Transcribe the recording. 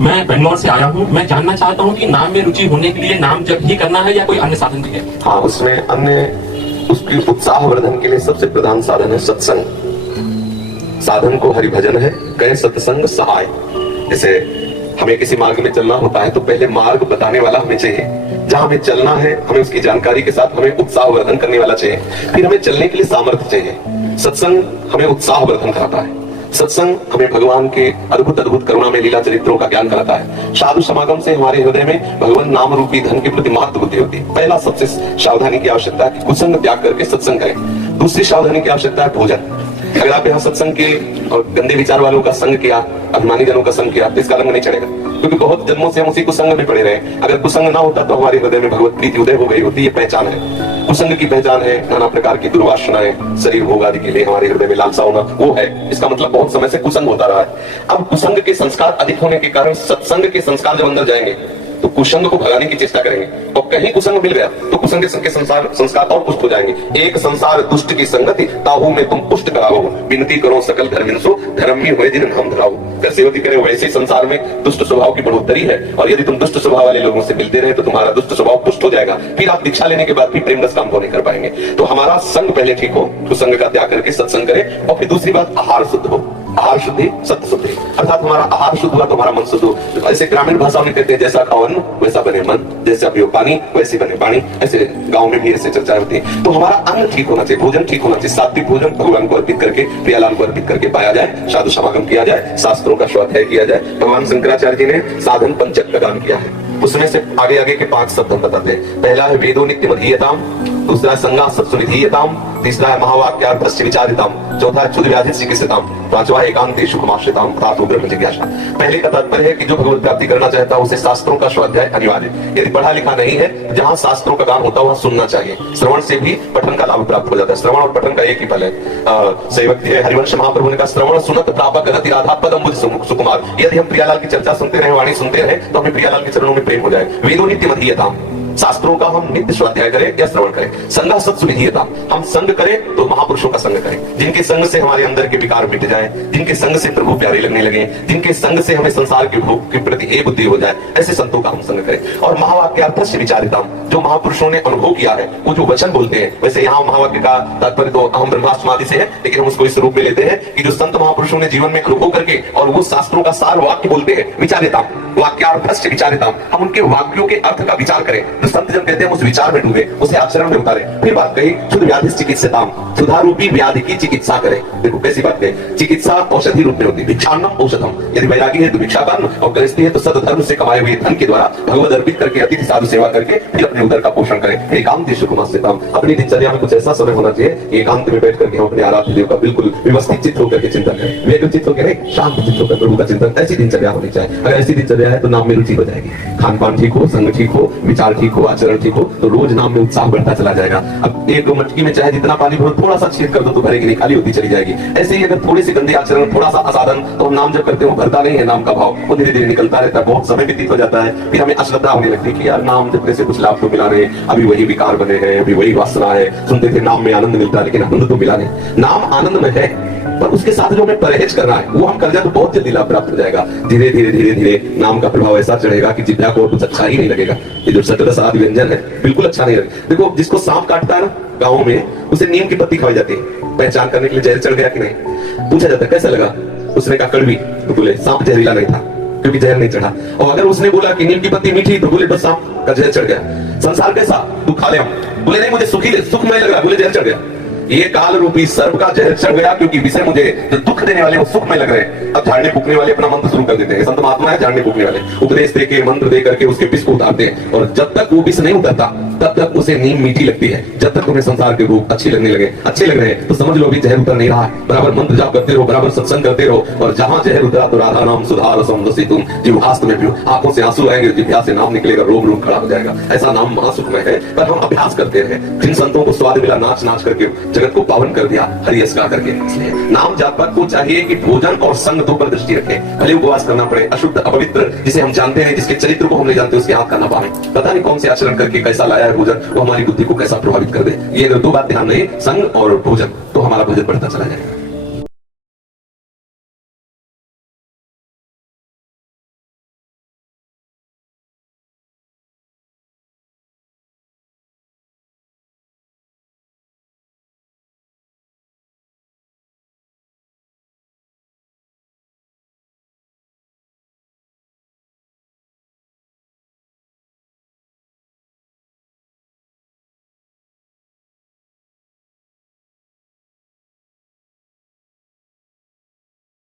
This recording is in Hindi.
मैं बेंगलोर से आया हूँ। मैं जानना चाहता हूँ कि नाम में रुचि होने के लिए नाम जप ही करना है या कोई अन्य साधन भी है? हाँ, उसमें अन्य उसकी उत्साहवर्धन के लिए सबसे प्रधान साधन है सत्संग। साधन को हरिभजन है, कहे सत्संग सहाय। जैसे हमें किसी मार्ग में चलना होता है तो पहले मार्ग बताने वाला हमें चाहिए। जहां हमें चलना है हमें उसकी जानकारी के साथ हमें उत्साहवर्धन करने वाला चाहिए। फिर हमें चलने के लिए सामर्थ्य चाहिए। सत्संग हमें उत्साहवर्धन कराता है। सत्संग हमें भगवान के अद्भुत अद्भुत करुणा में लीला चरित्रों का ज्ञान कराता है। साधु समागम से हमारे हृदय में भगवान नाम रूपी धन के प्रति महत्व बुद्धि होती है। पहला सबसे सावधानी की आवश्यकता है कि कुसंग त्याग करके सत्संग करें। दूसरी सावधानी की आवश्यकता है भोजन। अगर आप यहाँ सत्संग के और गंदे विचार वालों का संग किया, अभिमानी जनों का संग किया, तो इसका रंग नहीं चढ़ेगा, क्योंकि बहुत जन्मों से हम उसी कुसंग में पड़े रहे। अगर कुसंग ना होता तो हमारे हृदय में भगवत प्रीति उदय हो गई होती। ये पहचान है। कुसंग की पहचान है नाना प्रकार की दुर्वासनाएं, शरीर भोग आदि के लिए हमारे हृदय में लालसा होना, वो है। इसका मतलब बहुत समय से कुसंग होता रहा है। अब कुसंग के संस्कार अधिक होने के कारण सत्संग के संस्कार जब अंदर जाएंगे तो कुसंग को भगाने की चेष्टा करेंगे, और कहीं कुसंग मिल गया तो कुसंग के संस्कार और पुष्ट हो जाएंगे। एक संसार दुष्ट की संगति ताहू में तुम पुष्ट कराओ, विनती करो सकल धर्मिंसो धर्मी हुए जिन हम धराओ। सेवती करे वैसे संसार में दुष्ट स्वभाव की बढ़ोतरी है, और यदि तुम दुष्ट स्वभाव वाले लोगों से मिलते रहे तो तुम्हारा दुष्ट स्वभाव पुष्ट हो जाएगा। फिर आप दीक्षा लेने के बाद भी प्रेम रस काम को नहीं कर पाएंगे। तो हमारा संग पहले ठीक हो, कुसंग का त्याग करके सत्संग करें। और फिर दूसरी बात, आहार शुद्ध हो। आहार शुद्धि सत्य शुद्धि, अर्थात हमारा आहार शुद्ध हुआ तो हमारा मन शुद्ध हो। ऐसे ग्रामीण भाषा में कहते हैं जैसा खाओ अन्न वैसा बने मन, जैसे पियो पानी वैसे बने पानी। ऐसे गांव में भी ऐसे चर्चा होती है। तो हमारा अन्न ठीक होना चाहिए, भोजन ठीक होना चाहिए। सात्विक भोजन भगवान को अर्पित करके, प्रियालाल को अर्पित करके पाया जाए, साधु समागम किया जाए, शास्त्रों का स्वाध्याय किया जाए। भगवान शंकराचार्य जी ने साधन पंचक का गान किया है। उसमें से आगे आगे के 5 शब्द हम बताते हैं। पहला है वेदो नित्य मधीयताम, दूसरा है संगा सत्सु विधीयताम, तीसरा है महावाक्यार्थ विचारिताम, चौथा है क्षुद्र व्याधि चिकित्सिताम, पांचवा है एकांते सुखमाश्रिताम तथा ब्रह्म जिज्ञासा। पहले का तात्पर्य है कि जो भगवत प्राप्ति करना चाहता है उसे शास्त्रों का स्वाध्याय अनिवार्य। यदि पढ़ा लिखा नहीं है तो जहां शास्त्रों का गान होता है वहां सुनना चाहिए। श्रवण से भी पठन का लाभ प्राप्त हो जाता है। श्रवण और पठन का एक ही फल है। सही व्यक्ति है हरिवंश महाप्रभु ने कहा, श्रवण सुनत प्रापक रति राधा पदम सुकुमार। यदि हम प्रियालाल की चर्चा सुनते रहे, वाणी सुनते रहे, तो हमें प्रियालाल के चरणों में प्रेम हो जाए। वेदो नित्य मधीयताम, शास्त्रों का हम नित्य स्वाध्याय करें या श्रवण करें। संगा सत्सु विधीयता, हम संग करें तो महापुरुषों का संग करें, जिनके संग से हमारे अंदर के विकार मिट जाए, जिनके संग से प्रभु प्यारे लगने लगे, जिनके संग से हमें संसार के भोग के प्रति एक बुद्धि हो जाए, ऐसे संतों का हम संग करें। और महावाक्यार्थ विचारिता, जो महापुरुषों ने अनुभव किया है, वो जो वचन बोलते हैं, वैसे यहाँ महावाक्य का तात्पर्य तो अहम ब्रह्मास्मादि से है, लेकिन हम उसको इस रूप में लेते हैं कि जो संत महापुरुषों ने जीवन में अनुभव करके और वो शास्त्रों का सार वाक्य बोलते हैं, विचारिता वाक्यार्थ विचारिता, हम उनके वाक्यों के अर्थ का विचार करें। तो संत जब कहते हैं उस विचार में डूबे, उसे आचरण में उतारे। फिर बात कही क्षुद्र व्याधि चिकित्सिताम, क्षुधा रूपी व्याधि की चिकित्सा करें। देखो कैसी बात है, चिकित्सा औषधि रूप में होती है। भिक्षान्नम औषधम, यदि वैरागी है तो भिक्षापान, और गृहस्थी है तो सदधर्म से कमाए हुए धन के द्वारा भगवत अर्पित करके अतिथि साधु सेवा करके फिर अपने उदर का पोषण करें। एकांत सुखमास्यताम, अपनी दिनचर्या में कुछ ऐसा समय होना चाहिए एकांत में बैठ करके हम अपने आराध्य देव का बिल्कुल व्यवस्थित चित्त होकर के चिंतन करें। व्यवस्थित होकर शांत चित्त होकर प्रभु का चिंतन, ऐसी दिनचर्या होनी चाहिए। अगर ऐसी दिनचर्या है तो नाम में रुचि हो जाएगी। खान पान ठीक हो, संग ठीक हो, विचार ठीक हो, आचरण ठीक हो, तो रोज नाम में उत्साह बढ़ता चला जाएगा। अब एक मटकी में चाहे जितना पानी भरो, थोड़ा सा छेद कर दो तो भरेगी नहीं, खाली होती चली जाएगी। ऐसे ही अगर थोड़े से गंदे आचरण, थोड़ा सा असाधन, तो हम नाम जब करते हो भरता नहीं है नाम का भाव, वो धीरे धीरे निकलता रहता है। बहुत समय व्यतीत हो जाता है, फिर हमें अश्रद्धा होने लगती है कि यार नाम जपने से कुछ लाभ तो मिला नहीं, अभी वही विकार बने हैं, अभी वही वासना है। सुनते थे नाम में आनंद मिलता है, लेकिन आनंद तो मिला नहीं। नाम आनंद में है, पर उसके साथ जो हमें परहेज करना है वो हम कर जाए तो बहुत जल्दी लाभ प्राप्त हो जाएगा। धीरे धीरे धीरे धीरे नाम का प्रभाव ऐसा चढ़ेगा कि जिभ्या को कुछ अच्छा ही नहीं लगेगा। ये जो सतरस आदि व्यंजन है बिल्कुल अच्छा नहीं लगेगा। देखो जिसको सांप काटता है ना गाँव में, उसे नीम की पत्ती खवाई जाती है पहचान करने के लिए जहर चढ़ गया कि नहीं। पूछा जाता है कैसा लगा, उसने कहा कड़वी, तो बोले सांप जहरीला नहीं था क्योंकि जहर नहीं चढ़ा। और अगर उसने बोला कि नीम की पत्ती मीठी, तो बोले बस सांप का जहर चढ़ गया। संसार कैसा, तू खा ले, बोले नहीं मुझे सुखमय लग रहा, बोले जहर चढ़ गया। ये काल रूपी सर्प का जहर चढ़ गया, क्योंकि विषय मुझे जो दुख देने वाले वो सुख में लग रहे हैं। अब झाड़ने फूकने वाले अपना मंत्र शुरू कर देते हैं। संत महात्मा है झाड़ने फूकने वाले, उपदेश दे के मंत्र दे करके उसके विष को उतारते हैं, और जब तक वो विष नहीं उतरता तब तक उसे नीम मीठी लगती है। जब तक उन्हें संसार के रूप अच्छे लगने लगे, अच्छे लग रहे हैं, तो समझ लो अभी जहर उतर नहीं रहा है। बराबर मंत्र जाप करते रहो, बराबर सत्संग करते रहो, और जहां जहर उतरा तो राधा नाम सुधार तुम जिह्वास्त में पियो। आंखों से आंसू आएंगे, जिह्वा से नाम निकलेगा, रोम रोम खड़ा हो जाएगा। ऐसा नाम महासुखमय है, पर हम अभ्यास करते हैं। जिन संतों को स्वाद मिला नाच नाच करके जगत को पावन कर दिया हरियस गा करके। इसलिए नाम जापक को चाहिए कि भोजन और संग दो पर दृष्टि रखे। भले उपवास करना पड़े, अशुद्ध अपवित्र जिसे हम जानते हैं, जिसके चरित्र को हम नहीं जानते, उसके हाथ का न पावे। पता नहीं कौन से आचरण करके कैसा लाया है भोजन, वो हमारी बुद्धि को कैसा प्रभावित कर दे। ये अगर दो बात ध्यान रहे, संग और भोजन, तो हमारा भोजन बढ़ता चला जाएगा।